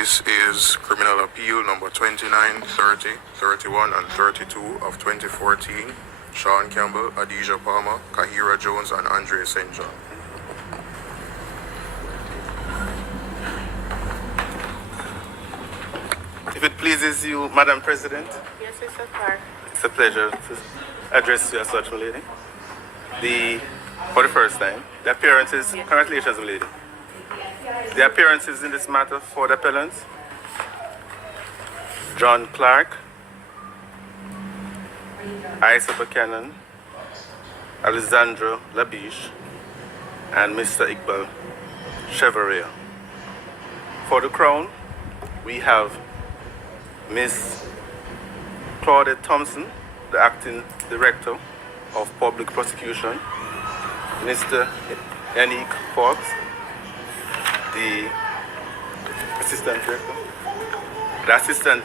This is Criminal Appeal number 29, 30, 31, and 32 of 2014. Sean Campbell, Adija Palmer, Kahira Jones, and Andre St. John. If it pleases you, Madam President. Yes, Mr. Clark. It's a pleasure to address you as such, my lady. For the first time, the appearances, Yes. congratulations, my lady. The appearances in this matter for the appellants: John Clark, Isa Buchanan, Alessandro Labiche, and Mr. Iqbal Chevalier. For the Crown, we have Ms. Claudette Thompson, the Acting Director of Public Prosecution, Mr. Yannick Fox, the Assistant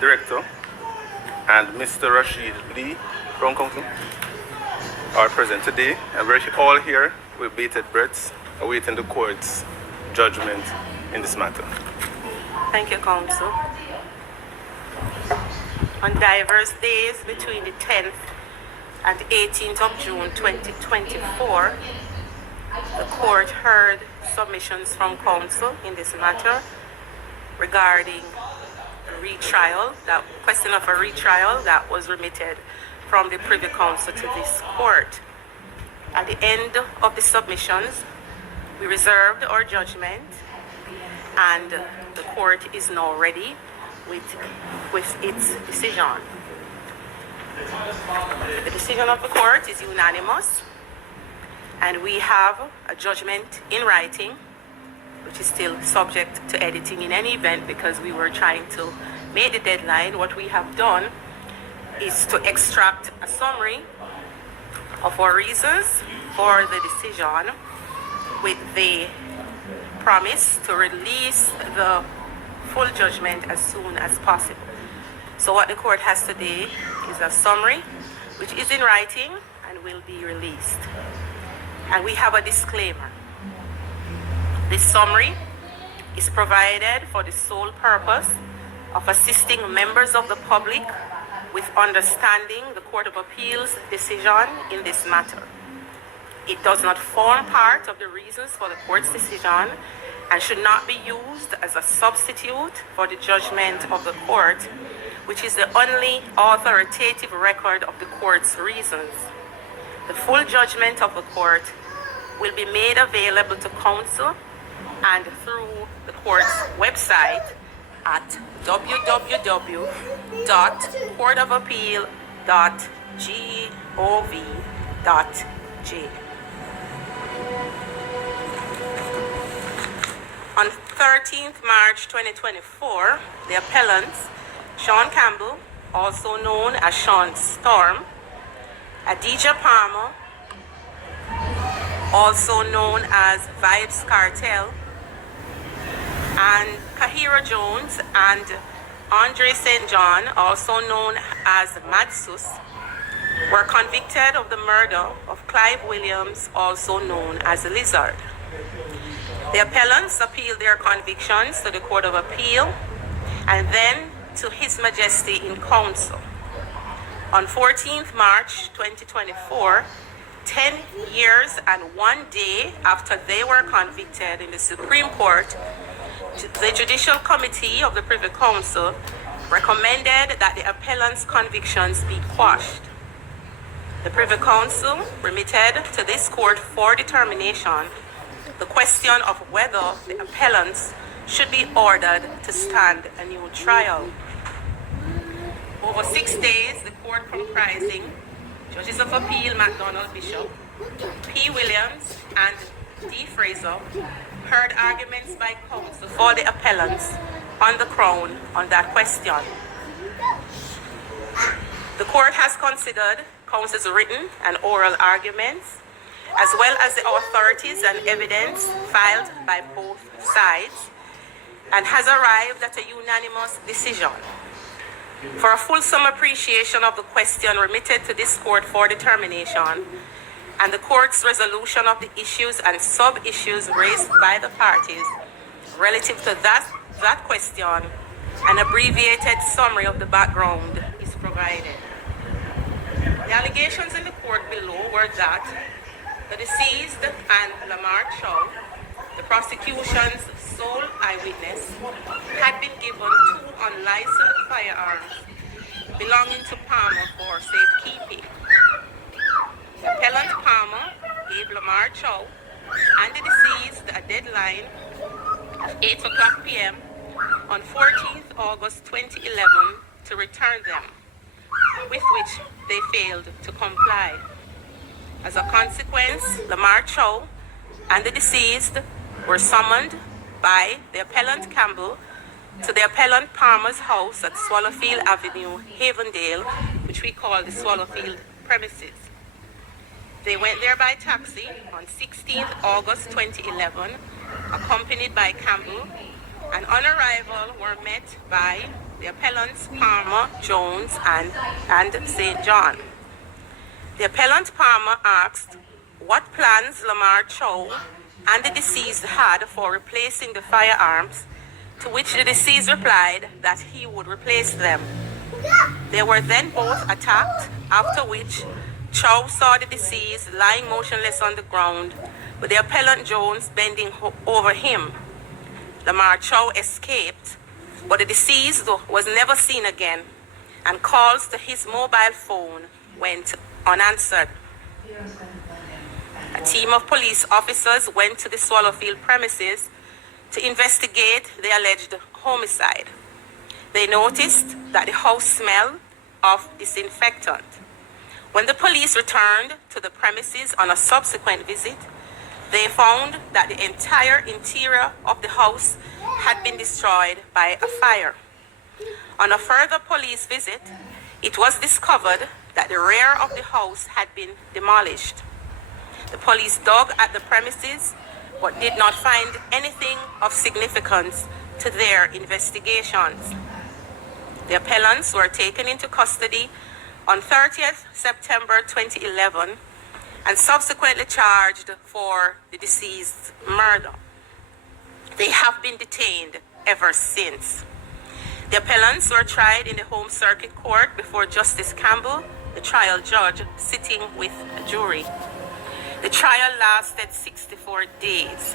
Director, and Mr. Rashid Lee from Council are present today, and we're all here with bated breaths, awaiting the court's judgment in this matter. Thank you, Counsel. On diverse days between the 10th and 18th of June 2024, the court heard submissions from counsel in this matter regarding a retrial, that question of a retrial that was remitted from the Privy Council to this court. At the end of the submissions, we reserved our judgment, and the court is now ready with its decision. The decision of the court is unanimous, and we have a judgment in writing, which is still subject to editing in any event because we were trying to make the deadline. What we have done is to extract a summary of our reasons for the decision with the promise to release the full judgment as soon as possible. So what the court has today is a summary which is in writing and will be released. And we have a disclaimer. This summary is provided for the sole purpose of assisting members of the public with understanding the Court of Appeal's decision in this matter. It does not form part of the reasons for the court's decision and should not be used as a substitute for the judgment of the court, which is the only authoritative record of the court's reasons. The full judgment of the court will be made available to counsel and through the court's website at www.courtofappeal.gov.j. On 13th March 2024, the appellants, Sean Campbell, also known as Sean Storm, Adija Palmer, also known as Vybez Kartel, and Kahira Jones and Andre St. John, also known as Madsus, were convicted of the murder of Clive Williams, also known as Lizard. The appellants appealed their convictions to the Court of Appeal and then to His Majesty in Council. On 14th March 2024, 10 years and 1 day after they were convicted in the Supreme Court, the Judicial Committee of the Privy Council recommended that the appellants' convictions be quashed. The Privy Council remitted to this court for determination the question of whether the appellants should be ordered to stand a new trial. Over 6 days, the court comprising Judges of Appeal MacDonald Bishop, P. Williams, and D. Fraser heard arguments by counsel for the appellants on the Crown on that question. The court has considered counsel's written and oral arguments, as well as the authorities and evidence filed by both sides, and has arrived at a unanimous decision. For a fulsome appreciation of the question remitted to this court for determination, and the court's resolution of the issues and sub-issues raised by the parties relative to that question, An abbreviated summary of the background is provided. The allegations in the court below were that the deceased and Lamar Chow, the prosecution's sole eyewitness, had been given 2 unlicensed firearms belonging to Palmer for safekeeping. The appellant Palmer gave Lamar Chow and the deceased a deadline of 8:00 p.m. on 14th August 2011 to return them, with which they failed to comply. As a consequence, Lamar Chow and the deceased were summoned by the appellant Campbell to the appellant Palmer's house at Swallowfield Avenue, Havendale, which we call the Swallowfield premises. They went there by taxi on 16th August 2011, accompanied by Campbell, and on arrival were met by the appellants Palmer, Jones, and St. John. The appellant Palmer asked what plans Lamar Chow and the deceased had for replacing the firearms, to which the deceased replied that he would replace them. They were then both attacked, after which Chow saw the deceased lying motionless on the ground, with the appellant Jones bending over him. Lamar Chow escaped, but the deceased was never seen again, and calls to his mobile phone went unanswered. A team of police officers went to the Swallowfield premises to investigate the alleged homicide. They noticed that the house smelled of disinfectant. When the police returned to the premises on a subsequent visit, they found that the entire interior of the house had been destroyed by a fire. On a further police visit, it was discovered that the rear of the house had been demolished. The police dug at the premises but did not find anything of significance to their investigations. The appellants were taken into custody on 30th September 2011 and subsequently charged for the deceased's murder. They have been detained ever since. The appellants were tried in the Home Circuit Court before Justice Campbell, the trial judge, sitting with a jury. The trial lasted 64 days.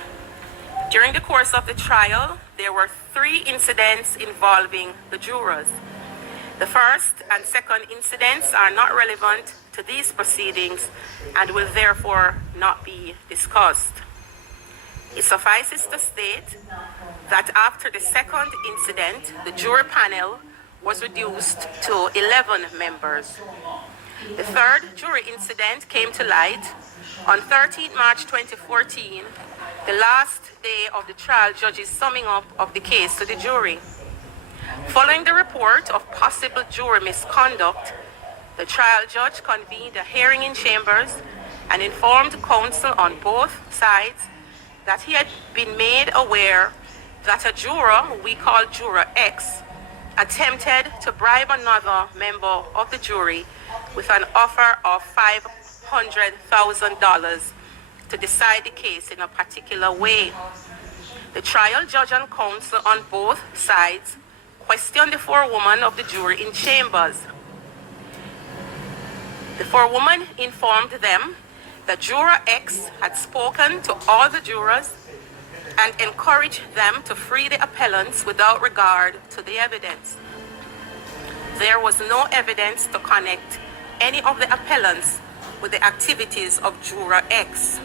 During the course of the trial, there were 3 incidents involving the jurors. The first and second incidents are not relevant to these proceedings and will therefore not be discussed. It suffices to state that after the second incident, the jury panel was reduced to 11 members. The third jury incident came to light on 13 March 2014, the last day of the trial judge's summing up of the case to the jury. Following the report of possible jury misconduct, the trial judge convened a hearing in chambers and informed counsel on both sides that he had been made aware that a juror, who we call Juror X, attempted to bribe another member of the jury with an offer of $500,000 to decide the case in a particular way. The trial judge and counsel on both sides questioned the forewoman of the jury in chambers. The forewoman informed them that Juror X had spoken to all the jurors and encouraged them to free the appellants without regard to the evidence. There was no evidence to connect any of the appellants with the activities of Juror X.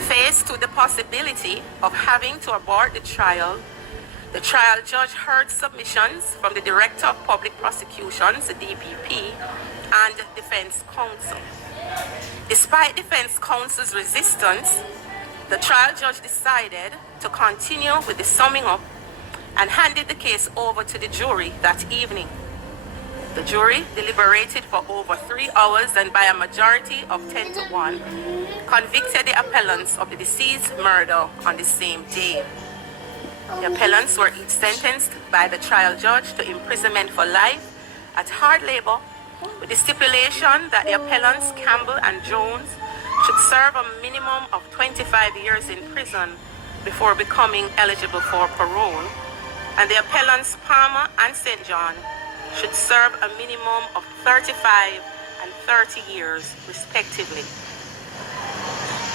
Faced with the possibility of having to abort the trial judge heard submissions from the Director of Public Prosecutions, the DPP, and Defense Counsel. Despite Defense Counsel's resistance, the trial judge decided to continue with the summing up and handed the case over to the jury that evening. The jury deliberated for over 3 hours and by a majority of 10-1, convicted the appellants of the deceased's murder on the same day. The appellants were each sentenced by the trial judge to imprisonment for life at hard labor, with the stipulation that the appellants Campbell and Jones should serve a minimum of 25 years in prison before becoming eligible for parole, and the appellants Palmer and St. John should serve a minimum of 35 and 30 years, respectively.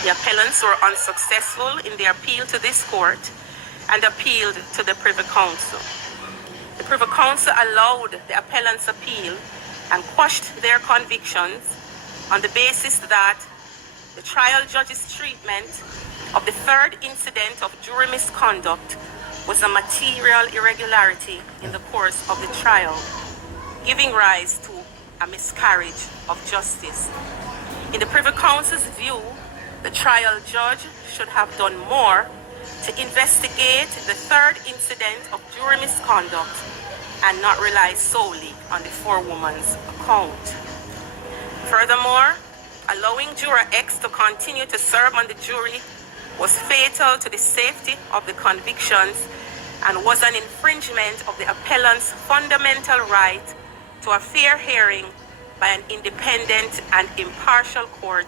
The appellants were unsuccessful in their appeal to this court and appealed to the Privy Council. The Privy Council allowed the appellants' appeal and quashed their convictions on the basis that the trial judge's treatment of the third incident of jury misconduct was a material irregularity in the course of the trial, giving rise to a miscarriage of justice. In the Privy Council's view, the trial judge should have done more to investigate the third incident of jury misconduct and not rely solely on the forewoman's account. Furthermore, allowing juror X to continue to serve on the jury was fatal to the safety of the convictions and was an infringement of the appellant's fundamental right to a fair hearing by an independent and impartial court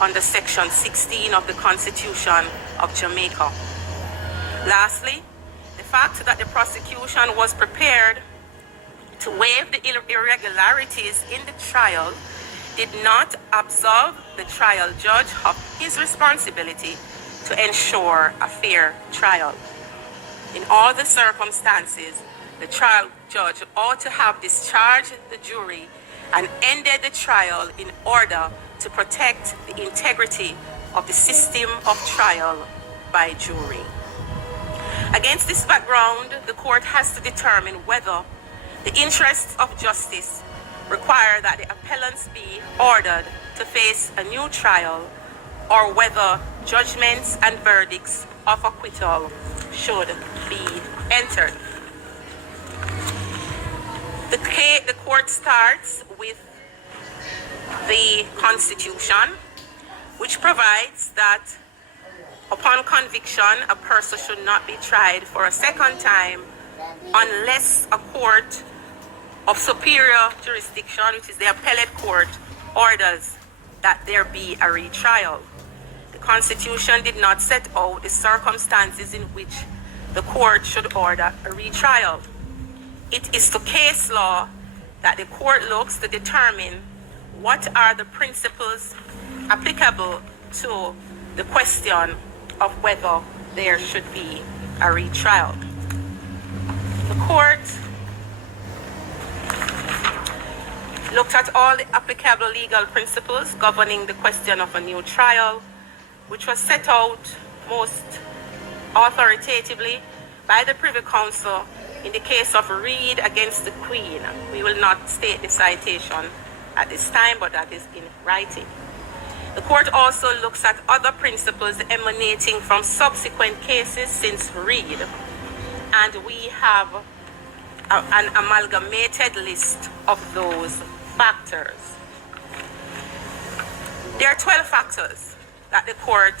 under Section 16 of the Constitution of Jamaica. Lastly, the fact that the prosecution was prepared to waive the irregularities in the trial did not absolve the trial judge of his responsibility to ensure a fair trial. In all the circumstances, the trial judge ought to have discharged the jury and ended the trial in order to protect the integrity of the system of trial by jury. Against this background, the court has to determine whether the interests of justice require that the appellants be ordered to face a new trial or whether judgments and verdicts of acquittal should be entered. The court starts with the Constitution, which provides that upon conviction, a person should not be tried for a second time unless a court of superior jurisdiction, which is the appellate court, orders that there be a retrial. The Constitution did not set out the circumstances in which the court should order a retrial. It is to case law that the court looks to determine what are the principles applicable to the question of whether there should be a retrial. The court looked at all the applicable legal principles governing the question of a new trial, which was set out most authoritatively by the Privy Council in the case of Reed against the Queen. We will not state the citation at this time, but that is in writing. The court also looks at other principles emanating from subsequent cases since Reed, and we have an amalgamated list of those factors. There are 12 factors that the court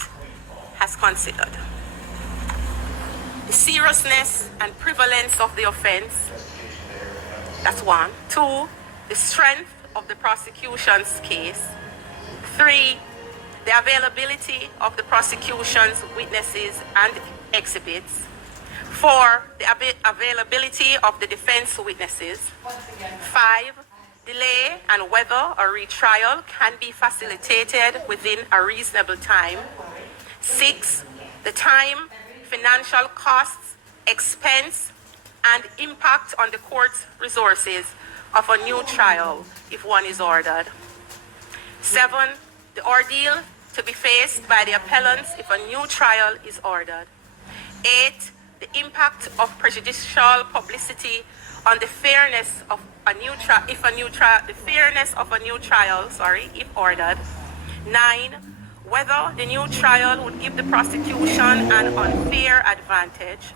has considered. The seriousness and prevalence of the offense, that's one. 2, the strength of the prosecution's case. 3, the availability of the prosecution's witnesses and exhibits. 4, the availability of the defense witnesses. 5, delay and whether a retrial can be facilitated within a reasonable time. 6, the time, financial costs, expense, and impact on the court's resources of a new trial if one is ordered. 7, the ordeal to be faced by the appellants if a new trial is ordered. 8, the impact of prejudicial publicity on the fairness of a new trial if ordered. 9, whether the new trial would give the prosecution an unfair advantage.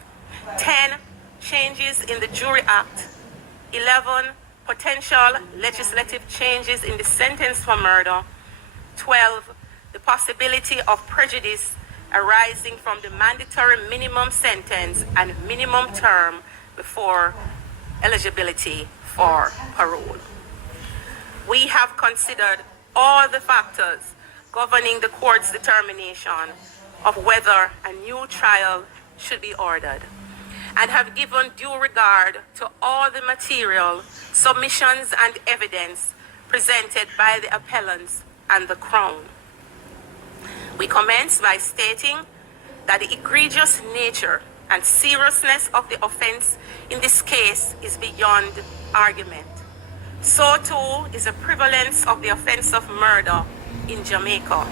10, changes in the Jury Act. 11, potential legislative changes in the sentence for murder. 12, the possibility of prejudice arising from the mandatory minimum sentence and minimum term before eligibility for parole. We have considered all the factors governing the court's determination of whether a new trial should be ordered. and have given due regard to all the material, submissions, and evidence presented by the appellants and the Crown. We commence by stating that the egregious nature and seriousness of the offense in this case is beyond argument. So too is the prevalence of the offense of murder in Jamaica.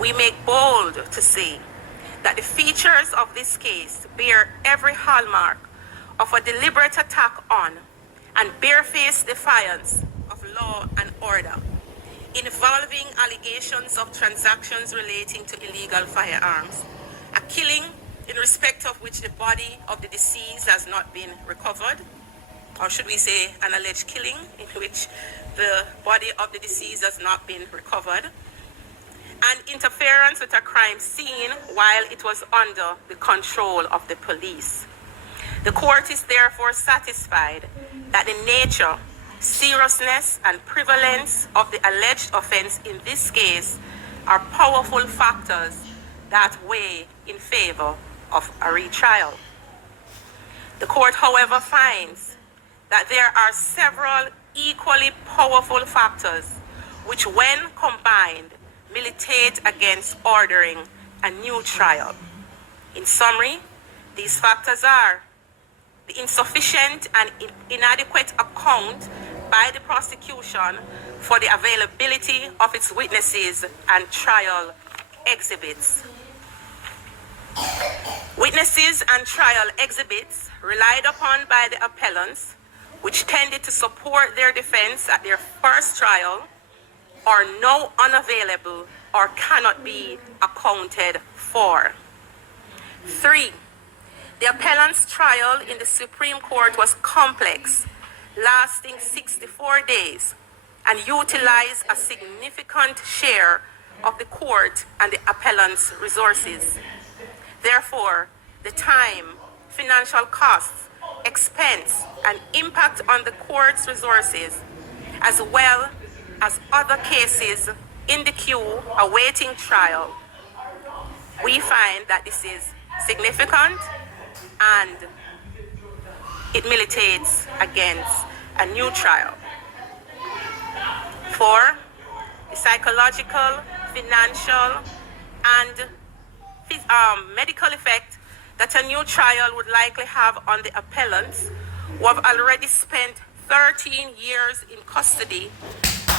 We make bold to say that the features of this case bear every hallmark of a deliberate attack on and barefaced defiance of law and order, involving allegations of transactions relating to illegal firearms, a killing in respect of which the body of the deceased has not been recovered, or should we say an alleged killing in which the body of the deceased has not been recovered, and interference with a crime scene while it was under the control of the police. The court is therefore satisfied that the nature, seriousness, and prevalence of the alleged offense in this case are powerful factors that weigh in favor of a retrial. The court, however, finds that there are several equally powerful factors which, when combined, militate against ordering a new trial. In summary, these factors are the insufficient and inadequate account by the prosecution for the availability of its witnesses and trial exhibits. Witnesses and trial exhibits relied upon by the appellants, which tended to support their defense at their first trial, are now unavailable or cannot be accounted for. 3. The appellant's trial in the Supreme Court was complex, lasting 64 days, and utilized a significant share of the court and the appellant's resources. Therefore, the time, financial costs, expense, and impact on the court's resources, as well as other cases in the queue awaiting trial, we find that this is significant and it militates against a new trial. 4. The psychological, financial, and medical effect that a new trial would likely have on the appellants who have already spent 13 years in custody,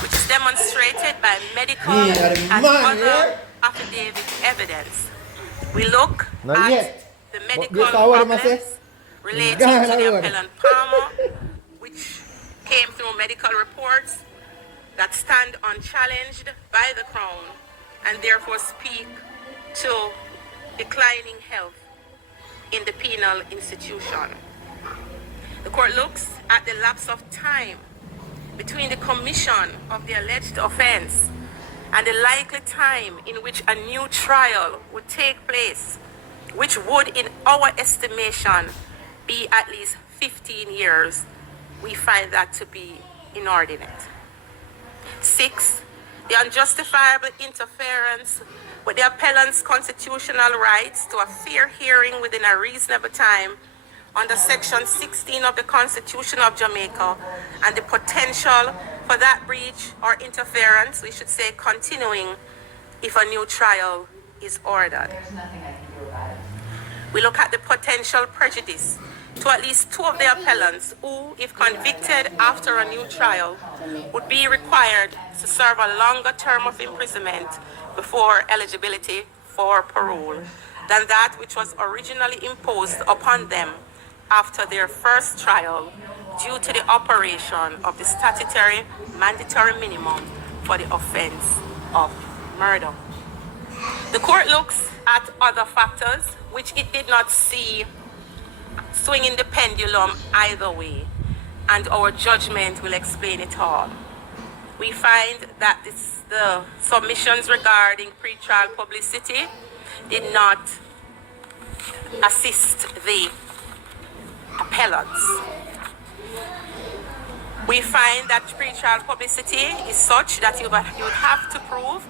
which is demonstrated by medical and other affidavit evidence. We look at the medical problems relating to the appellant Palmer, which came through medical reports that stand unchallenged by the Crown and therefore speak to declining health in the penal institution. The court looks at the lapse of time between the commission of the alleged offense and the likely time in which a new trial would take place, which would, in our estimation, be at least 15 years. We find that to be inordinate. 6. The unjustifiable interference with the appellant's constitutional rights to a fair hearing within a reasonable time under Section 16 of the Constitution of Jamaica, and the potential for that breach or interference, we should say continuing, if a new trial is ordered. We look at the potential prejudice to at least 2 of the appellants who, if convicted after a new trial, would be required to serve a longer term of imprisonment before eligibility for parole than that which was originally imposed upon them after their first trial, due to the operation of the statutory mandatory minimum for the offense of murder. The court looks at other factors which it did not see swinging the pendulum either way, and our judgment will explain it all. We find that the submissions regarding pretrial publicity did not assist the appellants. We find that pretrial publicity is such that you would have to prove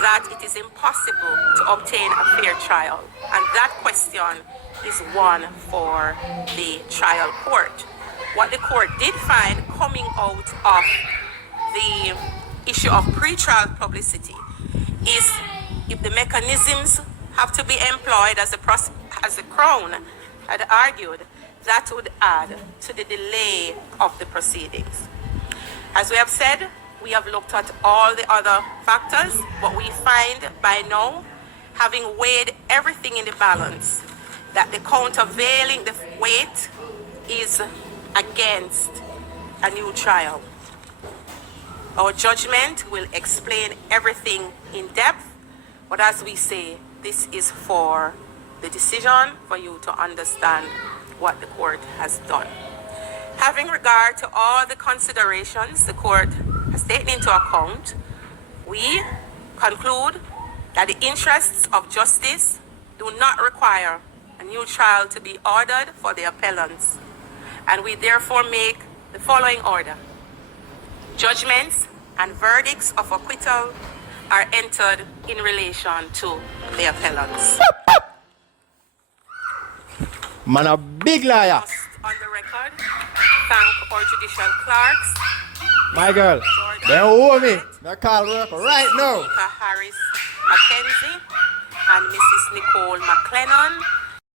that it is impossible to obtain a fair trial, and that question is one for the trial court. What the court did find coming out of the issue of pretrial publicity is if the mechanisms have to be employed as the Crown had argued, that would add to the delay of the proceedings. As we have said, we have looked at all the other factors, but we find by now, having weighed everything in the balance, that the countervailing the weight is against a new trial. Our judgment will explain everything in depth, but as we say, this is for the decision for you to understand what the court has done. Having regard to all the considerations the court has taken into account, we conclude that the interests of justice do not require a new trial to be ordered for the appellants, and we therefore make the following order. Judgments and verdicts of acquittal are entered in relation to the appellants. Man, a big liar. Just on the record, thank our judicial clerks, My girl, they owe me. They call work right now. Harris Mackenzie and Mrs. Nicole McLennan,